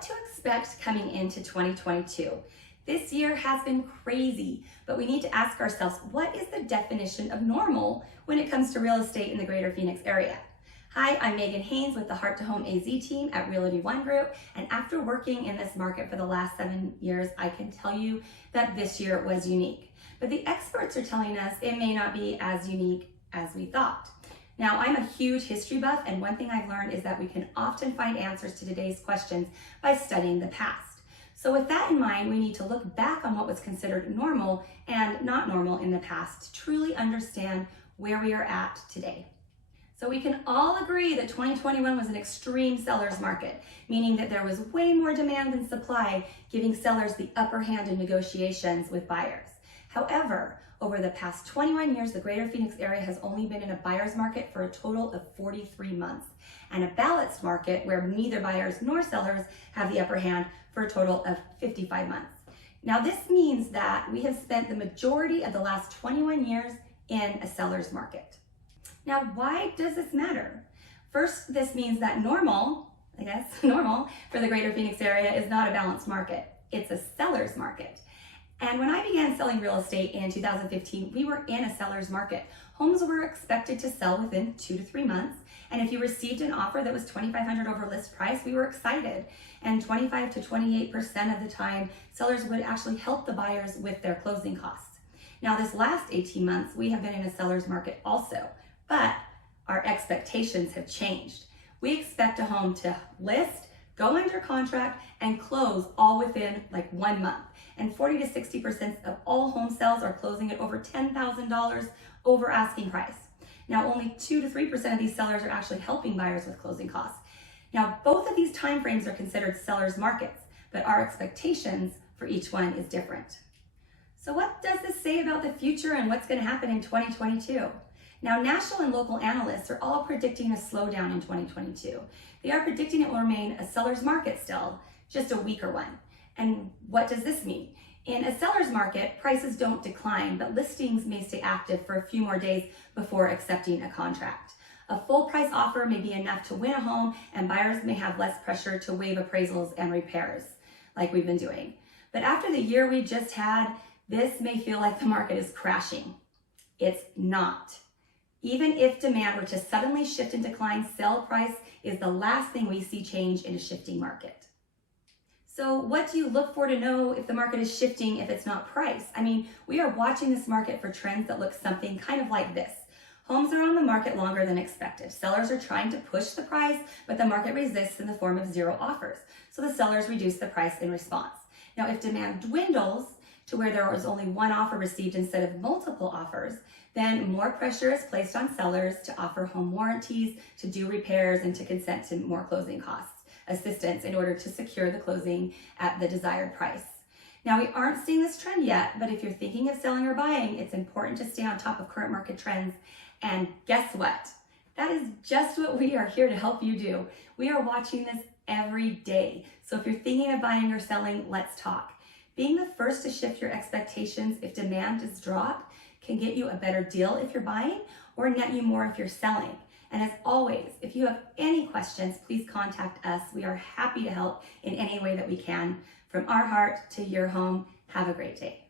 what to expect coming into 2022. This year has been crazy, but we need to ask ourselves, what is the definition of normal when it comes to real estate in the greater Phoenix area? Hi, I'm Haynes with the Heart to Home AZ team at Realty One Group, and after working in this market for the last 7 years, I can tell you that this year was unique. But the experts are telling us it may not be as unique as we thought. Now, I'm a huge history buff, and one thing I've learned is that we can often find answers to today's questions by studying the past. So with that in mind, we need to look back on what was considered normal and not normal in the past to truly understand where we are at today. So we can all agree that 2021 was an extreme seller's market, meaning that there was way more demand than supply, giving sellers the upper hand in negotiations with buyers. However, over the past 21 years, the greater Phoenix area has only been in a buyer's market for a total of 43 months, and a balanced market where neither buyers nor sellers have the upper hand for a total of 55 months. Now, this means that we have spent the majority of the last 21 years in a seller's market. Now, why does this matter? First, this means that normal for the greater Phoenix area is not a balanced market. It's a seller's market. And when I began selling real estate in 2015, we were in a seller's market. Homes were expected to sell within 2 to 3 months. And if you received an offer that was $2,500 over list price, we were excited. And 25 to 28% of the time, sellers would actually help the buyers with their closing costs. Now, this last 18 months, we have been in a seller's market also, but our expectations have changed. We expect a home to list, go under contract, and close all within like 1 month. And 40 to 60% of all home sales are closing at over $10,000 over asking price. Now, only 2 to 3% of these sellers are actually helping buyers with closing costs. Now, both of these timeframes are considered sellers markets, but our expectations for each one is different. So what does this say about the future and what's going to happen in 2022? Now, national and local analysts are all predicting a slowdown in 2022. They are predicting it will remain a seller's market still, just a weaker one. And what does this mean? In a seller's market, prices don't decline, but listings may stay active for a few more days before accepting a contract. A full price offer may be enough to win a home, and buyers may have less pressure to waive appraisals and repairs like we've been doing. But after the year we just had, this may feel like the market is crashing. It's not. Even if demand were to suddenly shift and decline, sale price is the last thing we see change in a shifting market. So what do you look for to know if the market is shifting if it's not price? I mean, we are watching this market for trends that look something kind of like this. Homes are on the market longer than expected. Sellers are trying to push the price, but the market resists in the form of zero offers. So the sellers reduce the price in response. Now, if demand dwindles to where there was only one offer received instead of multiple offers, then more pressure is placed on sellers to offer home warranties, to do repairs, and to consent to more closing costs assistance in order to secure the closing at the desired price. Now, we aren't seeing this trend yet, but if you're thinking of selling or buying, it's important to stay on top of current market trends. And guess what? That is just what we are here to help you do. We are watching this every day. So if you're thinking of buying or selling, let's talk. Being the first to shift your expectations if demand is dropped can get you a better deal if you're buying or net you more if you're selling. And as always, if you have any questions, please contact us. We are happy to help in any way that we can. From our heart to your home, have a great day.